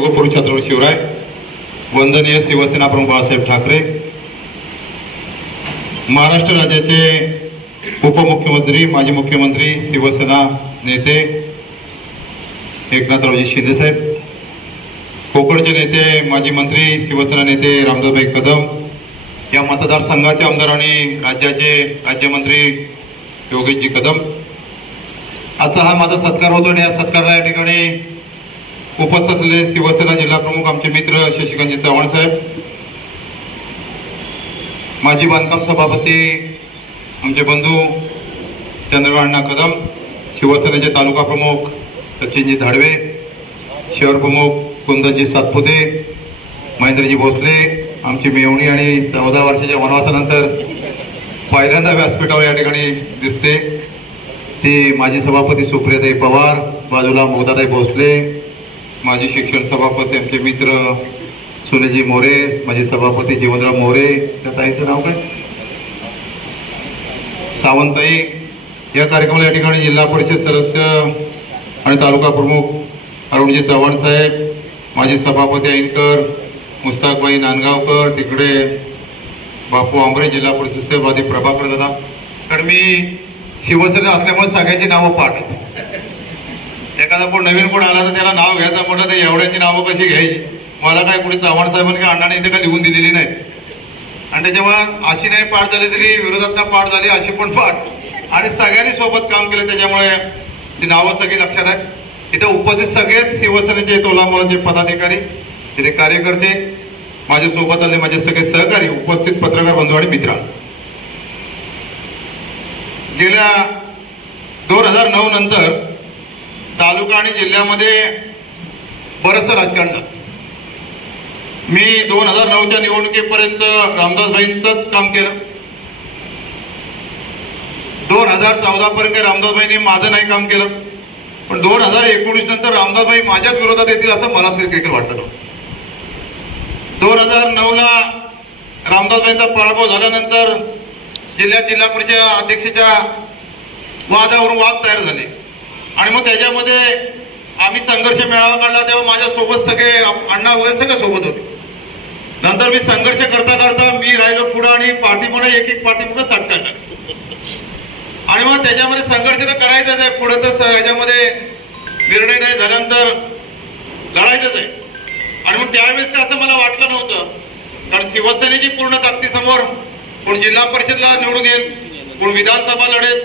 लोकपुरुष छत्रपती शिवराय वंदनीय शिवसेना प्रमुख बाळासाहेब ठाकरे महाराष्ट्र राज्याचे उपमुख्यमंत्री माजी मुख्यमंत्री शिवसेना नेते एकनाथरावजी शिंदेसाहेब कोकणचे नेते माजी मंत्री शिवसेना नेते रामदासभाई कदम या मतदारसंघाचे आमदार आणि राज्याचे राज्यमंत्री योगेशजी कदम. आता हा माझा सत्कार होतो आणि या सत्काराला या ठिकाणी उपस्थित असलेले शिवसेना जिल्हा प्रमुख आमचे मित्र शशिकांतजी चव्हाण साहेब माजी बांधकाम सभापती आमचे बंधू चंद्रकांना कदम शिवसेनेचे तालुका प्रमुख सचिनजी धाडवे शहर प्रमुख कुंदनजी सातपुते महेंद्रजी भोसले आमची मेवणी आणि चौदा वर्षाच्या वनवासानंतर पहिल्यांदा व्यासपीठावर या ठिकाणी दिसते. ती माजी सभापती सुप्रियाताई पवार बाजूला मोदाताई भोसले माजी शिक्षण सभापती आमचे मित्र सुनेजी मोरे माजी सभापती जीवनराव मोरे त्या ताईचं नाव काय? सावंताई या कार्यक्रमाला या ठिकाणी जिल्हा परिषद सदस्य आणि तालुका प्रमुख अरुणजी चव्हाण साहेब माजी सभापती ऐनकर मुस्ताकबाई नांदगावकर तिकडे बापू आंबरे जिल्हा परिषद साहेब आधी प्रभाकर दादा. कारण मी शिवसेना असल्यामुळे सगळ्यांची नावं पाठ. एखादा कोण नवीन कोण आला तर त्याला नाव घ्यायचं म्हटलं तर एवढ्याची नावं कशी घ्यायची? मला काय कुठे चव्हाण साहेबांनी किंवा अण्णाने इथे काय लिहून दिलेली नाही. आणि त्याच्यामुळे अशी नाही पाठ झाली तरी विरोधातला पाठ झाली अशी पण पाठ. आणि सगळ्यांनी सोबत काम केलं त्याच्यामुळे ती नावं सगळी लक्षात आहेत. इथे उपस्थित सगळेच शिवसेनेचे तोलामोलाचे पदाधिकारी तिथे कार्यकर्ते माझ्या सोबत आले माझे सगळे सहकारी उपस्थित पत्रकार बंधू आणि मित्र. गेल्या दोन हजार नऊ नंतर तालुका आणि जिल्ह्यामध्ये बरंचसं राजकारण झालं. मी दोन हजार नऊच्या निवडणुकीपर्यंत रामदासभाईंचंच काम केलं. दोन हजार चौदा पर्यंत रामदासभाईंनी माझं नाही काम केलं. पण दोन हजार एकोणीस नंतर रामदासभाई माझ्याच विरोधात येतील असं मला देखील वाटत. दोन हजार नऊला रामदासबाईंचा रामदासभाईंचा पराभव झाल्यानंतर जिल्ह्यात जिल्हा परिषद अध्यक्षाच्या वादावरून वाद तयार झाले. आणि मग त्याच्यामध्ये आम्ही संघर्ष मेळावा काढला तेव्हा माझ्यासोबत सगळे अण्णा वगैरे सगळे सोबत होते. नंतर मी संघर्ष करता करता मी राहिलो पुढं आणि पाठीमुळे एक एक पाठीमुळे सटका आणि मग त्याच्यामध्ये संघर्ष तर करायचाच आहे पुढे तर याच्यामध्ये निर्णय नाही झाल्यानंतर लढायचंच आहे. आणि मग त्यावेळेस का असं मला वाटलं नव्हतं कारण शिवसेनेची पूर्ण ताकदीसमोर कोण जिल्हा परिषदला निवडून येईल कोण विधानसभा लढेल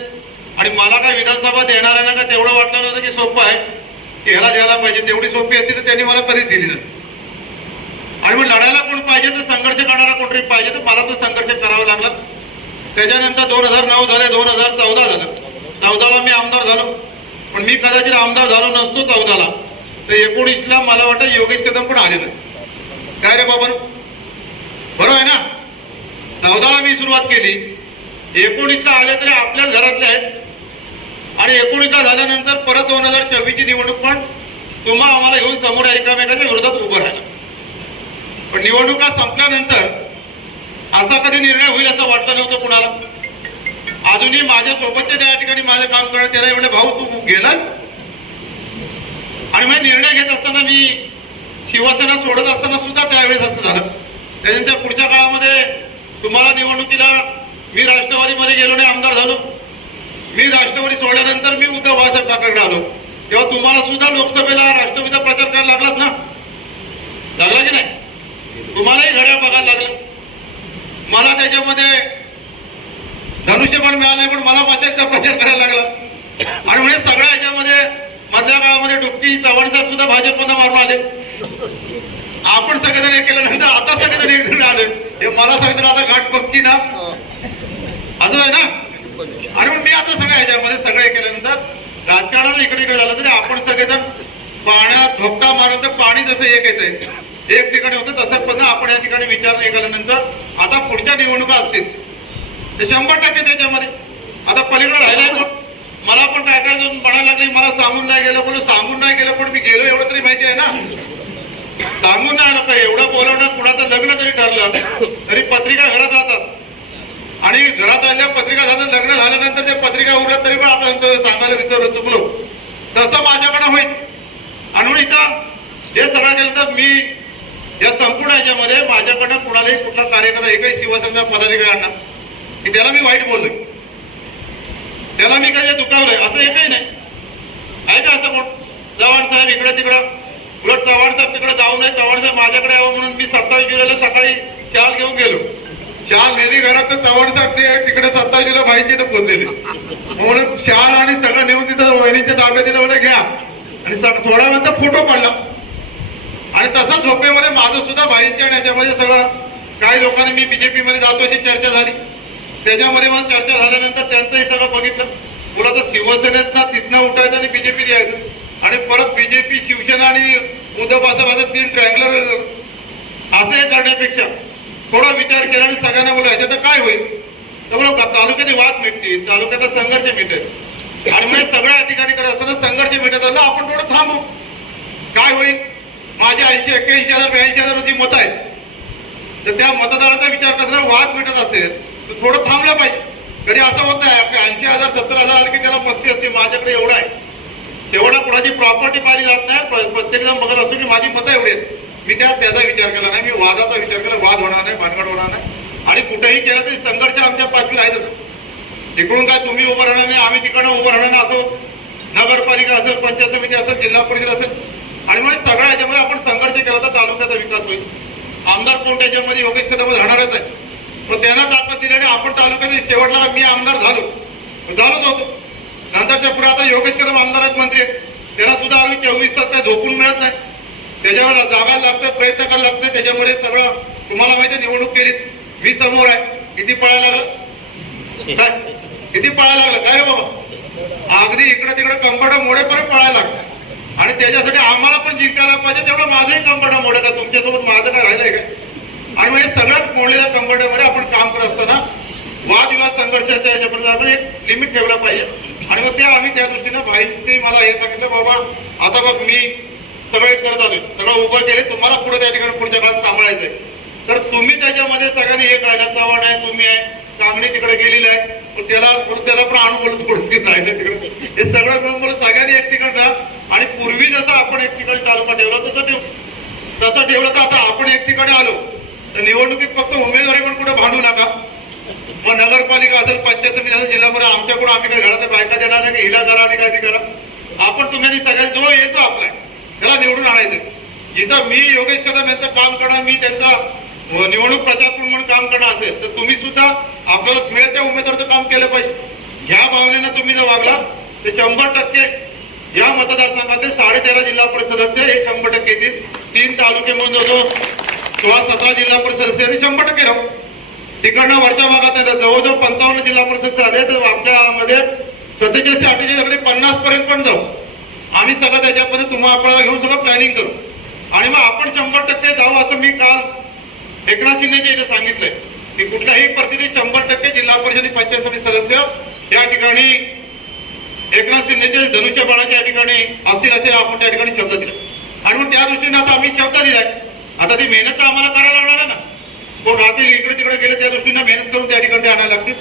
आणि मला काय विधानसभा देणार आहे ना का तेवढं वाटलं नव्हतं की सोपं आहे? की ह्याला द्यायला पाहिजे. तेवढी सोपी असती तर त्यांनी मला कधीच दिली नाही आणि मग लढायला कोण पाहिजे तर संघर्ष करणारा कोणतरी पाहिजे तर मला तो संघर्ष करावा लागला. त्याच्यानंतर दोन हजार नऊ झाले दोन हजार चौदा झालं. चौदाला मी आमदार झालो. पण मी कदाचित आमदार झालो नसतो चौदाला. तर एकोणीसला मला वाटतं योगेश कदम पण आले नाही काय रे बाबा? बरोबर आहे ना? चौदाला मी सुरुवात केली. एकोणीसला आले तरी आपल्याच घरातले आहेत. आणि एकोणीसला झाल्यानंतर परत दोन हजार चोवीसची निवडणूक पण तुम्हा आम्हाला घेऊन समोर एकामेकाच्या विरोधात उभं राहिला. पण निवडणुका संपल्यानंतर असा कधी निर्णय होईल असं वाटलं नव्हतं कुणाला. अजूनही माझ्या सोबतच्या त्या ठिकाणी माझं काम करणं त्याला एवढे भाऊ तू गेला आणि मग निर्णय घेत असताना मी शिवसेना सोडत असताना सुद्धा त्यावेळेस असं झालं. त्याच्यानंतर पुढच्या काळामध्ये तुम्हाला निवडणुकीला मी राष्ट्रवादीमध्ये गेलो नाही आमदार झालो. मी राष्ट्रवादी सोडल्यानंतर मी उद्धव बाळासाहेब ठाकरेकडे आलो. तेव्हा तुम्हाला सुद्धा लोकसभेला राष्ट्रवादीचा प्रचार करायला लागलाच ना? लागला की नाही? तुम्हालाही घड्या बघायला लागलं. मला त्याच्यामध्ये धनुष्यबाण मिळालं पण मला माझ्याचा प्रचार करायला लागला. आणि म्हणजे सगळ्या ह्याच्यामध्ये मधल्या काळामध्ये डुबकी चव्हाण साहेब सुद्धा भाजपमध्ये मारून आले. आपण सगळेजण हे केल्यानंतर आता सगळेजण एक जण आले. हे मला सगळेजण आता घाट पक्की ना? असं आहे ना? आणि मग सगळे केल्यानंतर राजकारण इकडे इकडे झालं तरी आपण सगळेजण पाण्यात धोका मारून तर पाणी जसं एक येते एक ठिकाणी होतं तसं पण आपण या ठिकाणी विचार नाही केल्यानंतर आता पुढच्या निवडणुका असतील. ते शंभर टक्के त्याच्यामध्ये. आता पलीकडे राहिलाय पण मला पण काय काय म्हणायला लागले मला सांगून नाही गेलं पण सांगून नाही गेलं पण मी गेलो एवढं तरी माहिती आहे ना? सांगून नाही आलं का एवढं बोलवणं कुणाचं लग्न जरी ठरलं तरी पत्रिका घरात राहतात. आणि घरात आल्या पत्रिका झालं लग्न झाल्यानंतर ते पत्रिका उरत तरी पण आपण सांगायला विचारलं चुकलो. तसं माझ्याकडे होईल. आणि म्हणून इथं जे सगळं केलं तर मी या संपूर्ण याच्यामध्ये माझ्याकडनं कुणालाही कुठला कार्यकर्ता एकही शिवसेना पदाधिकारी आणणार. की त्याला मी वाईट बोललोय. त्याला मी कधी दुखावलंय असं एकही नाही. आहे का असं कोण? चव्हाण साहेब इकडे तिकडं. उलट चव्हाण साहेब तिकडे जाऊ नये चव्हाण साहेब माझ्याकडे यावं म्हणून मी सत्तावीस जुलैला सकाळी शाल घेऊन गेलो. शाल नेली घरात तर चव्हाण ते तिकडे सत्ताजीला माहिती तर पोहोचलेले म्हणून शाल आणि सगळं नेऊन तिथं वहिनीच्या ताब्यात दिलं घ्या. आणि थोडा नंतर फोटो काढला. आणि तसं झोपेमध्ये माझं सुद्धा भाईचे आणि याच्यामध्ये सगळं काही लोकांनी मी बीजेपी मध्ये जातो अशी चर्चा झाली. त्याच्यामध्ये मला चर्चा झाल्यानंतर त्यांचं हे सगळं बघितलं. तुला तर शिवसेनेत ना तिथनं उठायचं आणि बीजेपी यायचं आणि परत बीजेपी शिवसेना आणि उद्धव असं माझं तीन ट्रँगलर असं हे करण्यापेक्षा थोडा विचार केला आणि सगळ्यांना बोला तर काय होईल? तर बोला तालुक्याचे वाद मिटतील तालुक्याचा संघर्ष मिटेल आणि म्हणजे सगळ्या ठिकाणी करत असताना संघर्ष मिटत आला आपण थोडं थांबू. काय होईल? माझे ऐंशी एक्क्याऐंशी हजार ब्याऐंशी हजार जी मत आहेत तर त्या मतदाराचा विचार करताना वाद मिटत असेल तर थोडं थांबलं पाहिजे. कधी असं होत नाही आपले ऐंशी हजार सत्तर हजार आले की त्याला मस्ती असते माझ्याकडे एवढं आहे. तेवढा कुणाची प्रॉपर्टी पाहिली जात नाही प्रत्येक जण बघत असतो की माझी मतं एवढी आहेत. मी त्या त्याचा विचार केला नाही. मी वादाचा विचार केला. वाद होणार नाही भानगड होणार नाही. आणि कुठेही केलं तरी संघर्ष आमच्या पाठवी राहतच इकडून काय तुम्ही उभं राहणार नाही आम्ही तिकडनं उभं राहणार असो नगरपालिका असेल पंचायत समिती असेल जिल्हा परिषद असेल. आणि म्हणजे सगळ्या याच्यामध्ये आपण संघर्ष केला तर तालुक्याचा विकास होईल. आमदार कोण त्याच्यामध्ये योगेश कदम राहणारच आहे. पण त्यांना ताकद दिल्याने आपण तालुक्याने शेवटला मी आमदार झालो. झालोच होतो. नंतरच्या पुढे आता योगेश कदम आमदारात मंत्री आहेत. त्यांना सुद्धा आम्ही चोवीस तास काही झोपून मिळत नाही. त्याच्यावर जागा लागतं प्रयत्न करायला लागतं. त्याच्यामुळे सगळं तुम्हाला माहिती आहे, निवडणूक केली. मी समोर आहे. किती पळायला लागलं? काय? किती पळायला लागलं? काय रे बाबा? अगदी इकडे तिकडे कंपडा मोडेपर्यंत पळायला लागतं आणि त्याच्यासाठी आम्हाला पण जिंकायला पाहिजे. तेवढं माझंही कंपडा मोडे का? तुमच्यासोबत माझं काय राहिलंय काय आणि म्हणजे सगळ्यात मोडलेल्या कंपड्यामध्ये आपण काम करत असताना वादविवाद संघर्षाच्या याच्यापर्यंत आपण एक लिमिट ठेवलं पाहिजे. आणि मग ते आम्ही त्या दृष्टीनं भाई मला हे सांगितलं बाबा आता बघ मी सगळे करत आलोय सगळं उभं केले. तुम्हाला पुढे त्या ठिकाणी पुढच्या काळात सांभाळायचंय. तर तुम्ही त्याच्यामध्ये सगळ्यांनी एक राहिला चव्हाण आहे तुम्ही आहे कांगणी तिकडे गेलेलं आहे. पण त्याला त्याला पण आणू बोलत थोडं राहिलं तिकडे. हे सगळं मिळून मला सगळ्यांनी एक ठिकाण राहा आणि पूर्वी जसं आपण एक ठिकाणी तालुका ठेवला तसं ठेवू. तसं ठेवलं तर आता आपण एक ठिकाणी आलो. तर निवडणुकीत फक्त उमेदवारी पण कुठे भांडू नका. मग नगरपालिका असेल पंचायत समिती असेल जिल्हा आमच्याकडून आम्ही काय घराच्या बायका देणार नाही हिला करा आणि काय ते करा आपण तुम्ही आणि जो येतो आपला. त्याला निवडून आणायचं जिथं मी योगेश कदम यांचं काम करणार मी त्यांचा निवडणूक प्रचार म्हणून काम करणार असेल तर तुम्ही सुद्धा आपल्याला मिळत्या उमेदवारचं उमेदवाराचं काम केलं पाहिजे. ह्या भावनेनं तुम्ही जर वागला तर शंभर टक्के या मतदारसंघातील साडे तेरा जिल्हा परिषद सदस्य हे शंभर टक्के येतील. तीन तालुके म्हणून जातो सोळा सतरा जिल्हा परिषद सदस्य हे शंभर टक्के राहू. तिकडनं वरच्या भागात आहे, जवळजवळ पंचावन्न जिल्हा परिषद झाले तर आपल्यामध्ये सत्तेचाळीस ते अठ्ठेचाळीस पन्नास पर्यंत पण जाऊ. आम्ही सगळं त्याच्यामध्ये तुम्हाला आपल्याला घेऊन सगळं प्लॅनिंग करू. आणि मग आपण शंभर टक्के जाऊ असं मी काल एकनाथ शिंदेच्या इथे सांगितलंय. की कुठल्याही परिस्थितीत शंभर टक्के जिल्हा परिषद पंचायत समिती सदस्य या ठिकाणी एकनाथ शिंदेचे धनुष्यबाणाच्या या ठिकाणी असतील असे आपण त्या ठिकाणी शब्द दिला. आणि मग त्या दृष्टीने आता आम्ही शब्द दिलाय. आता ती मेहनत तर आम्हाला करायला लागणार आहे ना. कोण राहतील इकडे तिकडे गेले त्या दृष्टीने मेहनत करून त्या ठिकाणी आणायला लागतील.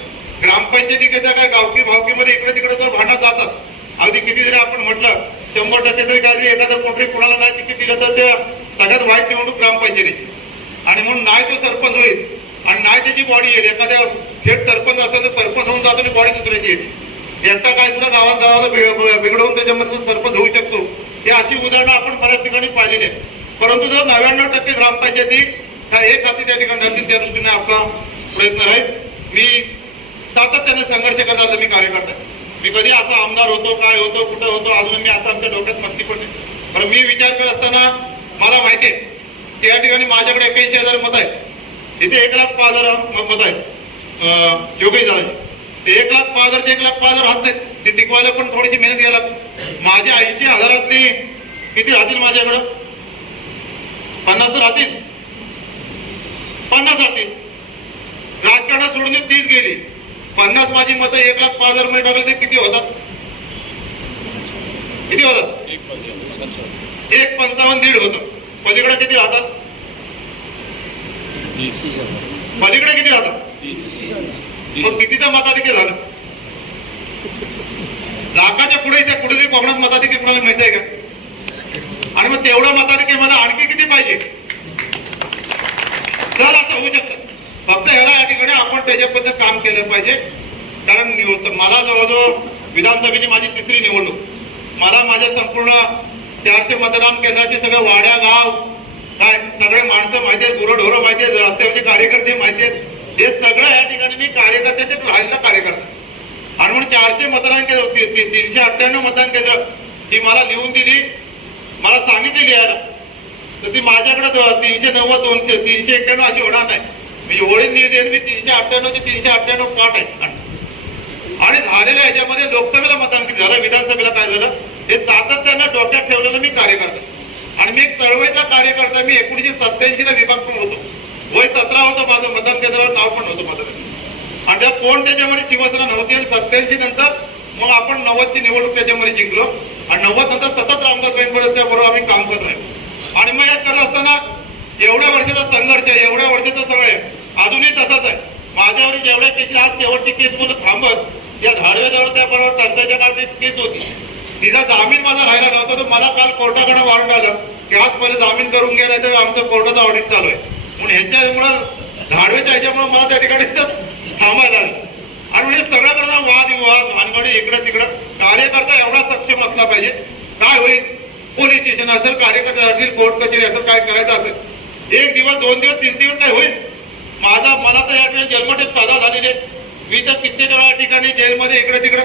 ग्रामपंचायतीच्या काय गावकी भावकीमध्ये इकडे तिकडे तर भांडत जातात. अगदी किती जरी आपण म्हटलं शंभर टक्के तरी काहीतरी एखादं कोणतरी कुणाला नाही तिकीट दिलं तर त्या सगळ्यात वाईट निवडणूक ग्रामपंचायतीची आणि म्हणून नाही तो सरपंच होईल आणि नाही त्याची बॉडी येईल एखाद्या थेट सरपंच असेल तर सरपंच होऊन जातो आणि बॉडी दुसऱ्याची येईल. एकटा काय सुद्धा गावात गावाला बिघडवून त्याच्यामध्ये सरपंच होऊ शकतो. हे अशी उदाहरणं आपण बऱ्याच ठिकाणी पाहिलेली आहेत. परंतु जर नव्याण्णव टक्के ग्रामपंचायती हा एक हाती त्या ठिकाणी राहतील त्या दृष्टीने आपला प्रयत्न राहील. मी सातत्याने संघर्ष करण्याचा मी कार्यकर्ता आहे. मी कधी असा आमदार होतो काय होतो कुठं होतो अजून मी असं आमच्या डोक्यात मस्ती पण बरं मी विचार करत असताना मला माहिती आहे की या ठिकाणी माझ्याकडे एक्याऐंशी हजार मत आहेत. इथे एक लाख पाच हजार मत आहेत. योगेश ते एक लाख पाच हजार ते एक लाख पाच हजार हात नाहीत. ते टिकवायला पण थोडीशी मेहनत घ्यायला माझ्या माझे ऐंशी ते किती राहतील माझ्याकडं? पन्नास तर राहतील. पन्नास राहतील. राजकारणात सोडून तीच गेली. पन्नास माझी मतं एक लाख पाच हजारमध्ये टाकले ते किती होतात? किती होतात? एक पंचावन्न दीड होतं. पलीकडे किती राहतात? पलीकडे किती राहतात? मग कितीचं मताधिक्य झालं? लाखाच्या पुढे इथे कुठेतरी कोकणात मताधिक्य कुणाला माहिती आहे का? आणि मग तेवढं मताधिक्य मला आणखी किती पाहिजे? तर असं होऊ शकतं. फक्त ह्याला या ठिकाणी आपण त्याच्याबद्दल काम केलं पाहिजे. कारण मला जवळजवळ विधानसभेची माझी तिसरी निवडणूक. मला माझ्या संपूर्ण चारशे मतदान केंद्राचे सगळे वाड्या गाव काय सगळे माणसं माहिती आहेत गुरढोरं माहिती आहेत रस्त्यावरचे कार्यकर्ते माहिती आहेत. हे सगळं या ठिकाणी मी कार्यकर्त्याचे राहिलेला कार्यकर्ता. आणि म्हणून चारशे मतदान केंद्र तीनशे अठ्ठ्याण्णव मतदान केंद्र ती मला लिहून दिली मला सांगितली लिहायला. तर ती माझ्याकडे तीनशे नव्वद दोनशे तीनशे एक्क्याण्णव अशी होणार नाही. म्हणजे ओळी निधी मी तीनशे अठ्ठ्याण्णव ते तीनशे अठ्ठ्याण्णव पाठ आहे आणि झालेल्या याच्यामध्ये लोकसभेला मतदान किती झालं? विधानसभेला काय झालं? हे सातत्यानं डोक्यात ठेवलेलं मी कार्यकर्ता. आणि मी एक चळवळीचा कार्यकर्ता मी एकोणीशे सत्याऐंशी ला विभाग पण होतो. वय सतरा होतं माझं मतदान केंद्रावर नाव पण होतं माझं. आणि त्या कोण त्याच्यामध्ये शिवसेना नव्हती आणि सत्याऐंशी नंतर मग आपण नव्वदची निवडणूक त्याच्यामध्ये जिंकलो. आणि नव्वद नंतर सतत रामदास बरोबर आम्ही काम करत राहिलो. आणि मग हे करत असताना एवढ्या वर्षाचा संघर्ष आहे एवढ्या वर्षाचं सगळं आहे. अजूनही तसंच आहे. माझ्यावर जेवढ्या केसेस आज शेवटची केस म्हणून थांबत. या धाडवेजवळ त्या बरोबर टंचाईच्या काळात केस होती. तिचा जामीन माझा राहिला नव्हता तर मला काल कोर्टाकडे वाढून आलं की आज मला जामीन करून घ्या नाही तर आमचं कोर्टाचं ऑडिट चालू आहे. म्हणून ह्याच्यामुळं झाडवेच्या ह्याच्यामुळे मला त्या ठिकाणी थांबायला आलं. आणि म्हणजे सगळं करता वाद विवाद भानगडी इकडं तिकडं. कार्यकर्ता एवढा सक्षम असला पाहिजे. काय होईल? पोलीस स्टेशन असेल कार्यकर्ता असतील कोर्ट कचेरी असेल काय करायचं असेल? एक दिवस दोन दिवस तीन दिवस काय होईल. माझा मला तर या ठिकाणी जन्मठेप साधा झालेले मी तर कित्येक वेळा ठिकाणी जेलमध्ये इकडे तिकडं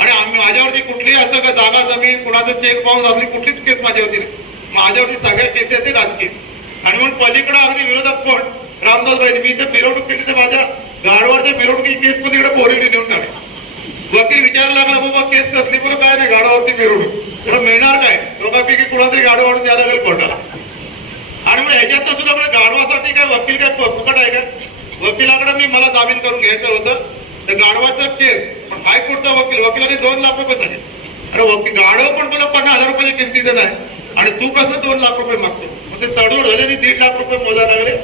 आणि माझ्यावरती कुठलीही असं का जागा जमीन कुणाचं चेक पाऊस असली कुठलीच केस माझ्यावरती नाही. माझ्यावरती सगळ्या केसेस आहेत राजकीय. आणि म्हणून पलीकडे अगदी विरोधक कोण? रामदास भाई मी तर मिरवणूक केली तर माझ्या गाडवरच्या मिरवणुकी केस पण तिकडे बोरिवली नेऊन टाकली. वकील विचारायला लागला बाबा केस कसली? पण काय नाही गाडावरती मिरवणूक तर मिळणार काय? दोघांपैकी कुणातरी गाडवाडून द्यायला लागेल कोर्टाला. आणि मग ह्याच्यात तर सुद्धा मला गाढवासाठी काय वकील काय फुकट आहे का? वकिलाकडे मी मला जामीन करून घ्यायचं होतं. तर गाढवाचं केस पण हायकोर्टचा वकील वकिलाने दोन लाख रुपये सांगितले. अरे वकील गाढव पण मला पन्नास हजार रुपयाची किमतीचं नाही आणि तू कसं दोन लाख रुपये मागतो? मग ते तडजोड झाले आणि दीड लाख रुपये मोजा लागले.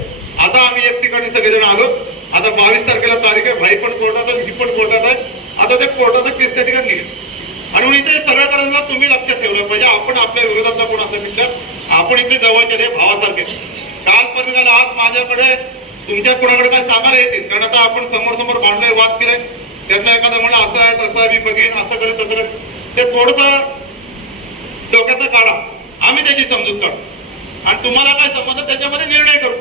आता आम्ही एक ठिकाणी सगळेजण आलो. आता बावीस तारखेला तारीख आहे. भाई पण कोर्टात आहे ही पण कोर्टात आहे. आता ते कोर्टाचं केस त्या ठिकाणी निघेल. आणि इथे सगळ्या करायला तुम्ही लक्षात ठेवलं पाहिजे. आपण आपल्या विरोधातला कोण असं विचार आपण इथे जवळचे रे भावासारखे. कालपर्यंत आज माझ्याकडे तुमच्या कुणाकडे काय सांगायला येतील कारण आता आपण समोर समोर भांडलोय वाद केलाय त्यांना एखादं म्हणलं असं आहे तसं आहे, मी बघेन असं करेन तसं करेन. ते थोडस डोक्याचं काढा. आम्ही त्याची समजूत काढू. आणि तुम्हाला काय समजतं त्याच्यामध्ये निर्णय करू.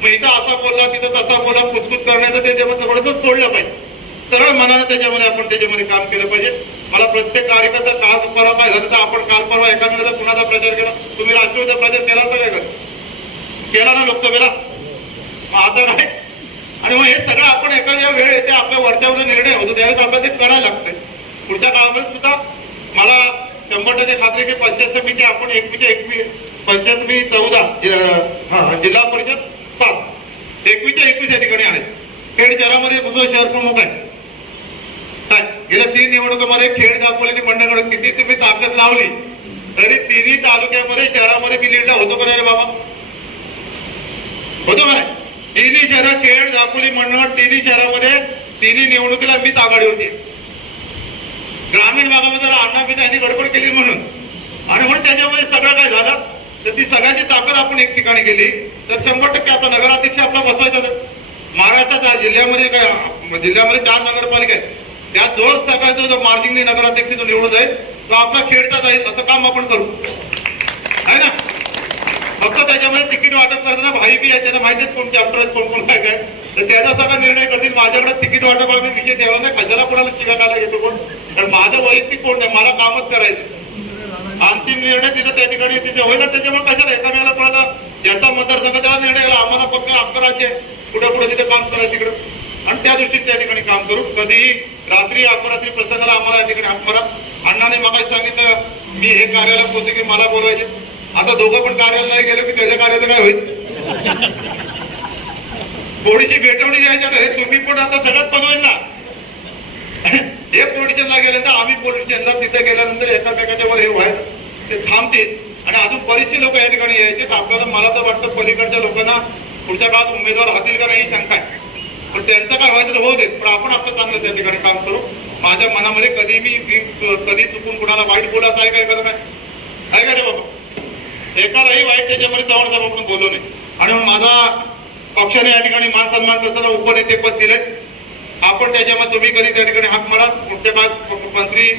मग इथं असा बोलला तिथं तसा बोला पुचपुच करण्याचं त्याच्यामध्ये थोडंसं सोडलं पाहिजे. सरळ मनानं त्याच्यामध्ये आपण त्याच्यामध्ये काम केलं पाहिजे. मला प्रत्येक कार्यकर्ता काल परवा काय झालं तर आपण काल परवा एकामेकाचा कुणाचा प्रचार केला? तुम्ही राष्ट्रवादीचा प्रचार केला होता काय केला ना लोकसभेला? मग आता नाही. आणि मग हे सगळं आपण एखाद्या वेळ येते आपल्या वरच्यावर निर्णय होतो त्यावेळेस आपल्याला ते करायला लागते. पुढच्या काळामध्ये सुद्धा मला शंभर टक्के खात्री की पंचायत समिती आपण एकवीच्या एकवी पंचायत समिती चौदा जि- जिल्हा परिषद सात. एकवीच्या एकवीस या ठिकाणी आहे. खेड शहरामध्ये दुसरं शहर प्रमुख आहे. गेल्या तीन निवडणुकीमध्ये खेड दाखवलेली मंडळाकडे किती तुम्ही ताकद लावली तरी तिन्ही तालुक्यामध्ये शहरामध्ये मी लीडला होतो का रे बाबा? होतो का तिन्ही शहरात खेड दापोली मंडळ तिन्ही शहरामध्ये तिन्ही निवडणुकीला मीच आघाडी होती. ग्रामीण भागामध्ये जरा अण्णा पिता यांनी गडबड केली म्हणून. आणि म्हणून त्याच्यामध्ये सगळं काय झालं? तर ती सगळ्याची ताकद आपण एक ठिकाणी गेली तर शंभर टक्के आपला नगराध्यक्ष आपला बसवायचा महाराष्ट्राच्या जिल्ह्यामध्ये काय जिल्ह्यामध्ये चार नगरपालिका आहेत. या जो सगळ्याचा जो मार्जिंगने नगराध्यक्ष जो निवडून जाईल तो आपला खेळता जाईल असं काम आपण करू. आहे ना? फक्त त्याच्यामध्ये तिकीट वाटप करताना भाई बी आहे त्यांना माहितीच कोण चॅप्टर आहेत कोण कोण काय. काय तर त्याचा सगळा निर्णय करतील. माझ्याकडे तिकीट वाटप आम्ही विषय द्यावा नाही. कशाला कोणाला शिकायला खायला घेतो कोण? कारण माझं वैयक्तिक कोण नाही मला कामच करायचं. अंतिम निर्णय तिथं त्या ठिकाणी तिथे होईल त्याच्यामुळे कशाला एकामेकाला कोणाला ज्याचा मतदारसंघ त्याला निर्णय आम्हाला फक्त हक्क राज्य कुठे पुढे तिथे काम करायचं तिकडं. आणि त्या दृष्टीने त्या ठिकाणी काम करू. कधीही रात्री अपरात्री प्रसंगाला आम्हाला या ठिकाणी हाक अण्णाने मला सांगितलं मी हे कार्यालय पोहोचले की मला बोलवायचे. आता दोघं पण कार्यालय नाही गेलो की त्याच्या कार्याचं काय होईल? थोडीशी भेटवणी द्यायची आता हे तुम्ही पण आता सगळ्यात पण ना. हे पोलीस स्टेशनला गेले तर आम्ही पोलीस स्टेशनला तिथे गेल्यानंतर एकामेकाच्या वर हे व्हायचं ते थांबतील. आणि अजून बरीचशी लोक या ठिकाणी यायचे तर आपल्याला मला तर वाटतं पलीकडच्या लोकांना पुढच्या काळात उमेदवार राहतील का नाही शंका आहे. पण त्यांचं काय व्हायचं होऊ देत. पण आपण आपलं चांगलं त्या ठिकाणी काम करू. माझ्या मनामध्ये कधी मी कधी चुकून कुणाला वाईट बोलायचं आहे काय करत नाही. आहे का रे बाबा? एकालाही वाईट त्याच्यामध्ये चव्हाण आपण बोललो नाही. आणि माझा पक्षाने या ठिकाणी मान सन्मान करताना उपनेते पद दिले आपण त्याच्यामध्ये तुम्ही कधी त्या ठिकाणी हात मारा. पुढच्या काळात मंत्री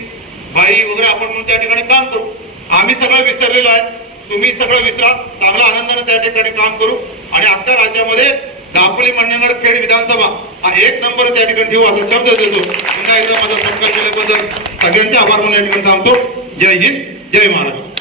भाई वगैरे आपण म्हणून त्या ठिकाणी काम करू. आम्ही सगळं विसरलेलो आहे. तुम्ही सगळं विसरा. चांगल्या आनंदाने त्या ठिकाणी काम करू. आणि आमच्या राज्यामध्ये दापोली मंडणगड खेड विधानसभा हा एक नंबर त्या ठिकाणी ठेवू असा शब्द देतो. पुन्हा एकदा माझा संकल्प केल्याबद्दल सगळ्यांचे आभार म्हणून या ठिकाणी थांबतो. जय हिंद जय महाराष्ट्र.